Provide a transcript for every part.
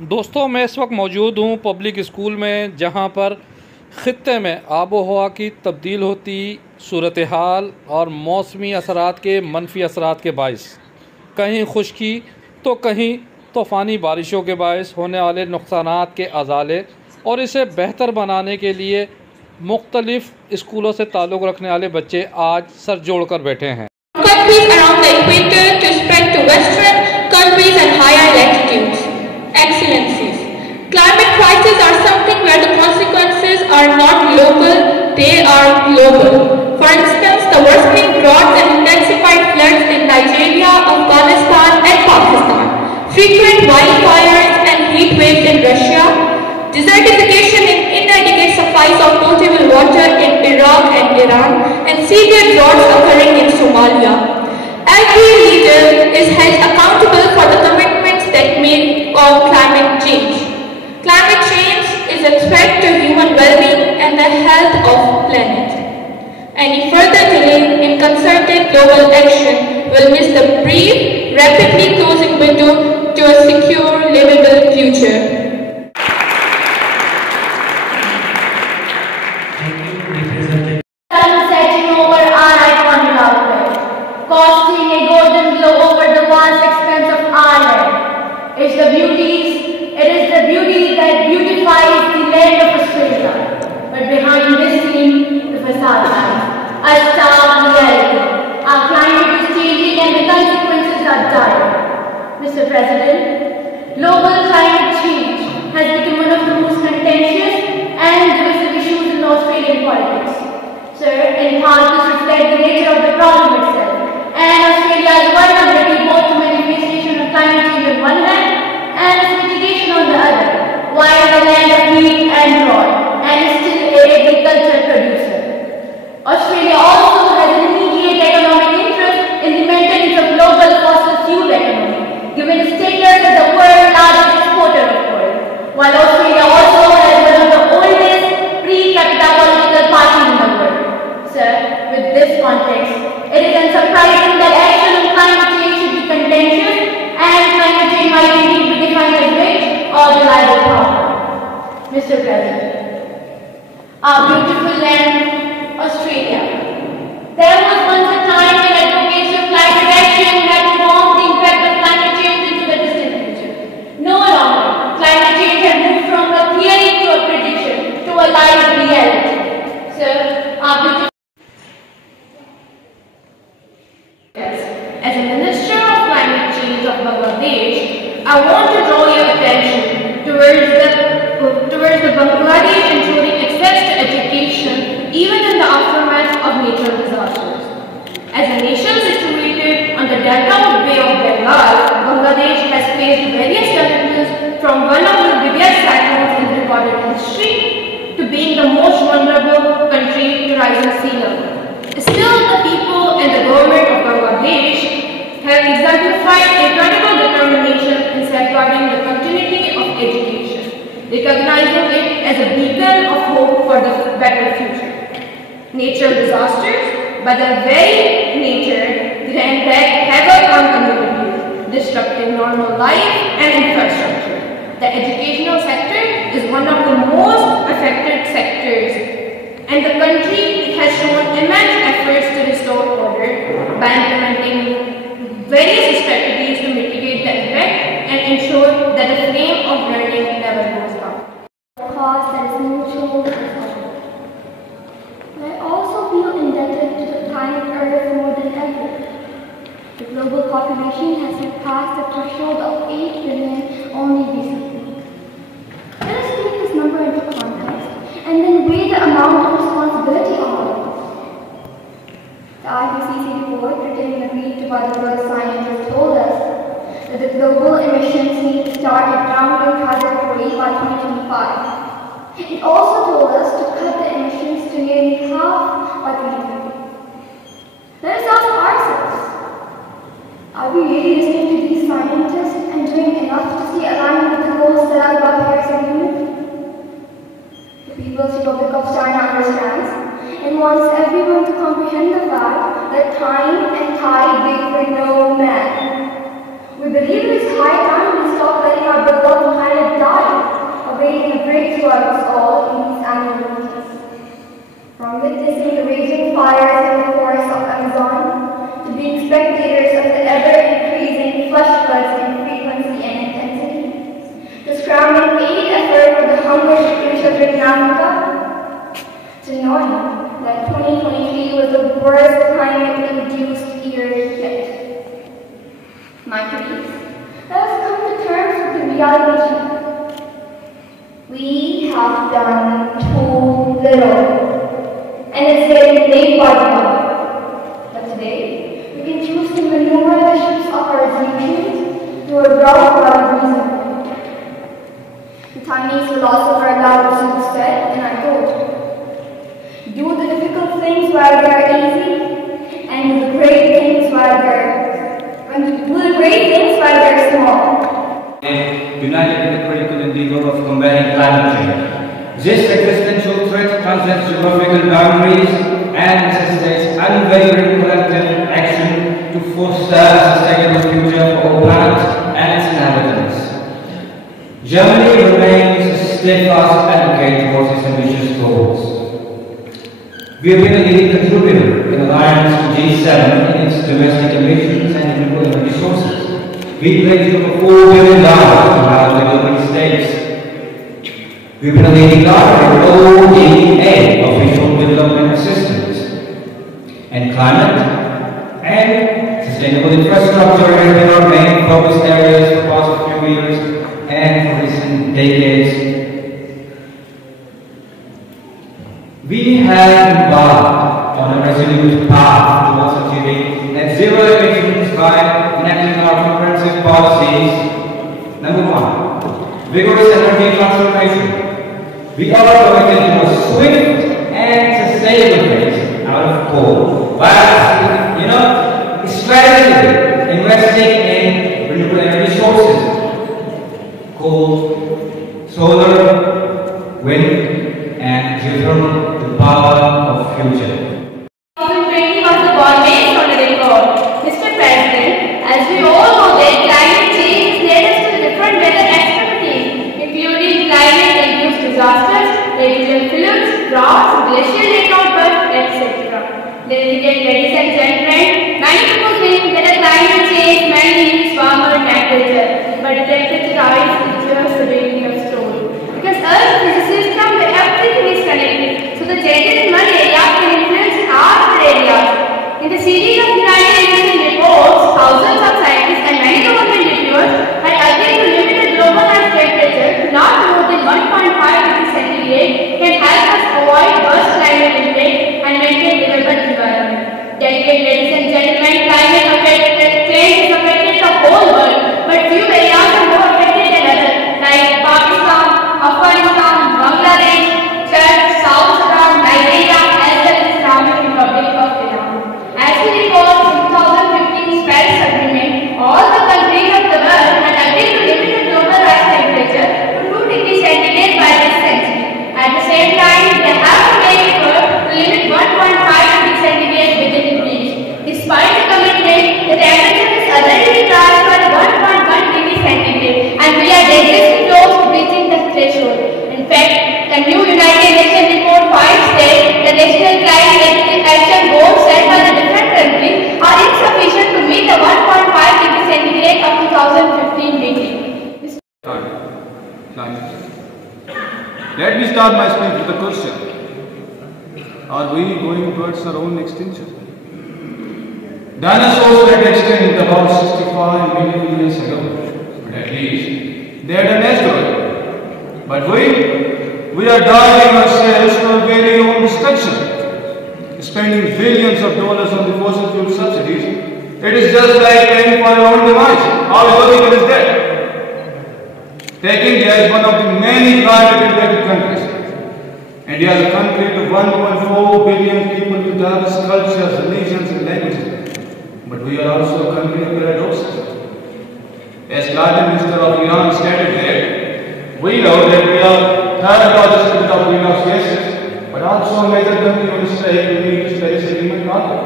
दोस्तों, मैं इस वक्त मौजूद हूँ पब्लिक स्कूल में, जहाँ पर ख़ित्ते में आबो हवा की तब्दील होती सूरत हाल और मौसमी असरात के मनफी असरात के बाइस कहीं खुश्की तो कहीं तूफ़ानी बारिशों के बाइस होने वाले नुकसानात के ازالے और इसे बेहतर बनाने के लिए मुख्तलिफ़ स्कूलों से ताल्लुक़ रखने वाले बच्चे आज सर जोड़ कर बैठे हैं। Countries around the equator to spread to western countries and higher latitudes. Excellencies, climate crises are something where the consequences are not local, they are global. For instance, the worsening droughts and intensified floods in Nigeria, Afghanistan and Pakistan, frequent wildfires and heat waves in Russia, desertification and inadequate supplies of potable water in Iraq and Iran, and severe droughts occurring in Somalia. Every leader is held accountable for the commitments that make on climate change. Climate change is a threat to human well-being and the health of planet. Any further delay in concerted global action will miss the brief, rapidly closing window to a secure, livable future. Casting a golden glow over the vast expanse of our land. It is the beauty that beautifies the land of Australia. But behind this scene, the facade lies a stark reality. Our climate is changing and the consequences are dire. Mr. President, global climate change has become one of the most contentious and divisive issues in Australian politics. Sir, in part this reflects the nature of the problem itself, and Australia's vulnerability both to manifestation of climate change on one hand and its mitigation on the other, while the land of wheat and drought and is still an agriculture producer. Australia also has an immediate economic interest in the maintenance of global fossil fuel economy, given its status as the world's largest exporter of oil, while Australia also has one of the oldest pre-capita political parties in the world. Sir, with this context, it is unsurprising that action on climate change should be contentious, and climate change might indeed be defined as rich or reliable power. Mr. President, our beautiful land, Australia. There was once a time when advocates of climate action had formed the impact of climate change into the distant future. No longer, climate change has moved from a theory to a prediction to a live reality. Sir, our beautiful as a Minister of Climate Change of Bangladesh, I want to draw your attention towards the Bangladesh ensuring access to education even in the aftermath of natural disasters. As a nation situated on the delta of Bay of Bengal, Bangladesh has faced various challenges, from one of the biggest cyclones in recorded history to being the most vulnerable country to rising sea level. Still, the people and the government of Bangladesh have exemplified incredible determination in safeguarding the continuity of education, recognizing it as a beacon of hope for the better future. Natural disasters, by their very nature, wreak havoc on communities, disrupting normal life and infrastructure. The educational sector is one of the most affected sectors, and the country has shown immense efforts to restore order by implementing various strategies to mitigate the effect and ensure that the flame of learning never goes out. Cause that is mutual. I also feel indebted to the planet Earth more than ever. The global population has surpassed the threshold of 8 billion only recently. Let us take this number into context and then weigh the amount of responsibility on all of us. The IPCC report written and agreed to by the world scientists told us that the global emissions need to start a downward trajectory by 2025. It also told us to cut the emissions to nearly half by 2050. Let us ask ourselves, are we really listening to these scientists and doing enough to stay aligned with the goals set out by the Paris Agreement? The People's Republic of China understands and wants everyone to comprehend the fact that time and tide wait for no man. We believe it is high time we stop letting our beloved planet in Africa? It's annoying that 2023 was the worst climate-induced year yet. My colleagues, let us come to terms with the reality check. We have done too little, and it's getting late by the hour. But today, we can choose to maneuver the ships of our solutions through a route without reason. The Chinese philosopher Lao Tzu said, and I quote, "Do the difficult things while they are easy, and do the great things while they're small." United in the critical endeavor of combating climate change. This existential threat transcends geographical boundaries and necessitates unwavering collective action to foster a sustainable future for our planet and its inhabitants. Germany remains a steadfast advocate towards its ambitious goals. We have been a leading contributor in alliance to G7 in its domestic emissions and renewable resources. We pledged over $4 billion to help developing states. We've been a leading partner in ODA, official development assistance, and climate and sustainable infrastructure has been our main focus areas for the past few years and for recent decades. We have embarked on a resolute path towards achieving net zero emissions by enacting our comprehensive policies. Number one, vigorous energy transformation. We are committed to a swift and sustainable phase out of coal, while strategically investing in renewable energy sources, coal, solar, wind, and geothermal, the power of future. 2020 was the warmest on a record. Mr. President, as we all know that climate change led us to different weather extremities, including climate-induced disasters, radial floods, droughts, glacial lake outbursts, etc. Ladies and gentlemen, many people think that a climate change mainly means warmer temperature, but temperature rise is just the beginning of the story. Because Earth is a system where everything is connected, so the changes in one area can influence other areas. In the series of United Nations reports, thousands of scientists and many government reviewers had agreed to limit the global temperature to not more than 1.5 degrees centigrade can help us avoid worse climate impact and maintain livable environment. Delicate ladies and gentlemen, climate change is affected the whole world, but few areas are more affected than others, like Pakistan, Afghanistan, Bangladesh, Chad, South Sudan, Nigeria, as well as Islamic Republic of Iran. As we recall, in 2015 Paris Agreement, all the countries of the world had agreed to limit the global rise temperature to 2 degrees centigrade by this century. At the same time, they have to make effort to limit 1.5 degrees centigrade within reach. Despite the commitment, the temperature has already transferred 1.1 degrees centigrade, and we are dangerously close to reaching the threshold. In fact, the new United Nations report 5 states the national climate action goals set by the different countries are insufficient to meet the 1.5 degrees centigrade of 2015 meeting. Climate. Let me start my speech with a question. Are we going towards our own extinction? Dinosaurs went extinct about 65 million years ago, but at least they had an asteroid. But we are driving ourselves to our very own destruction, spending billions of dollars on the fossil fuel subsidies. It is just like paying for your own demise. How illogical is that? Take India as one of the many climate-impacted countries. India is a country with 1.4 billion people with diverse cultures, religions and languages. But we are also a country of paradoxes. As Climate Minister of Iran stated there, we know that we are third largest emitter of greenhouse gases, but also a major country on the stage to meet the Paris Agreement target.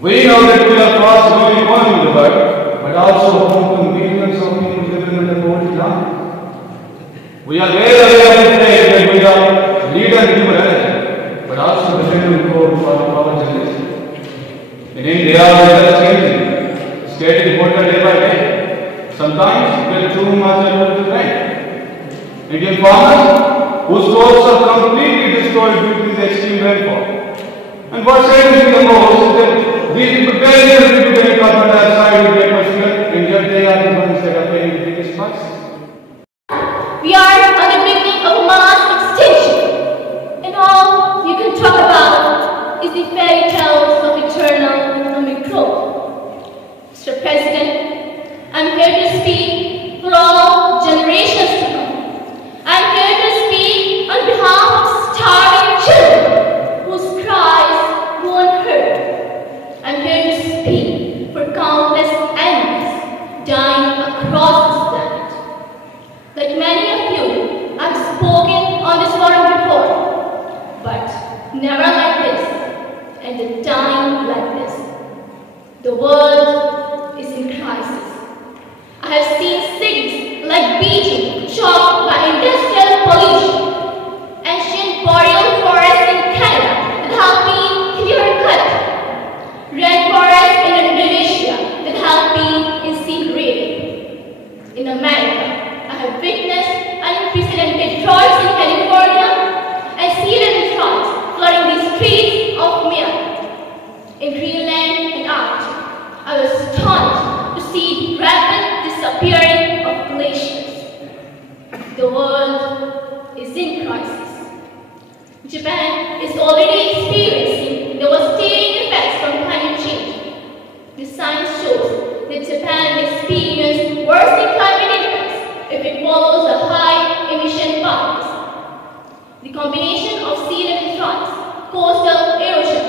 We know that we are fast growing economy in the world, but also home to millions of people living in the poverty line. We are very aware of the fact that we are leader in renewable energy, but also the general code for power generation. In India, weather is changing. It's getting hotter day by day. Sometimes we get too much and too little rain. Indian farmers whose coasts are completely destroyed due to this extreme rainfall. And what saddens me the most is that these people barely have to get carbon dioxide in the atmosphere, and yet they are the ones that are paying the biggest prices. We are on the beginning of mass extinction, and all you can talk about is the fairy tales of eternal Omicron. Mr. President, I'm here to speak for all generations to come. I'm here to speak on behalf of starving children whose cries go unheard. I'm here to speak for countless animals dying across this planet. Like many of you, I've spoken on this forum before, but never like this, and a time like this. The world is in crisis. I have seen cities like Beijing choked by industrial pollution, ancient boreal forests in Canada that have been clear-cut, red forests in Indonesia that have been incinerated. In America, I have witnessed unprecedented droughts in California and sea level droughts flooding the streets of Miami. In Greenland and Arctic, I was stunned to see the rapid disappearing of glaciers. The world is in crisis. Japan is already experiencing devastating effects from climate change. The science shows that Japan will experience worsening climate impacts if it follows a high emission path. The combination of sea level rise, coastal erosion,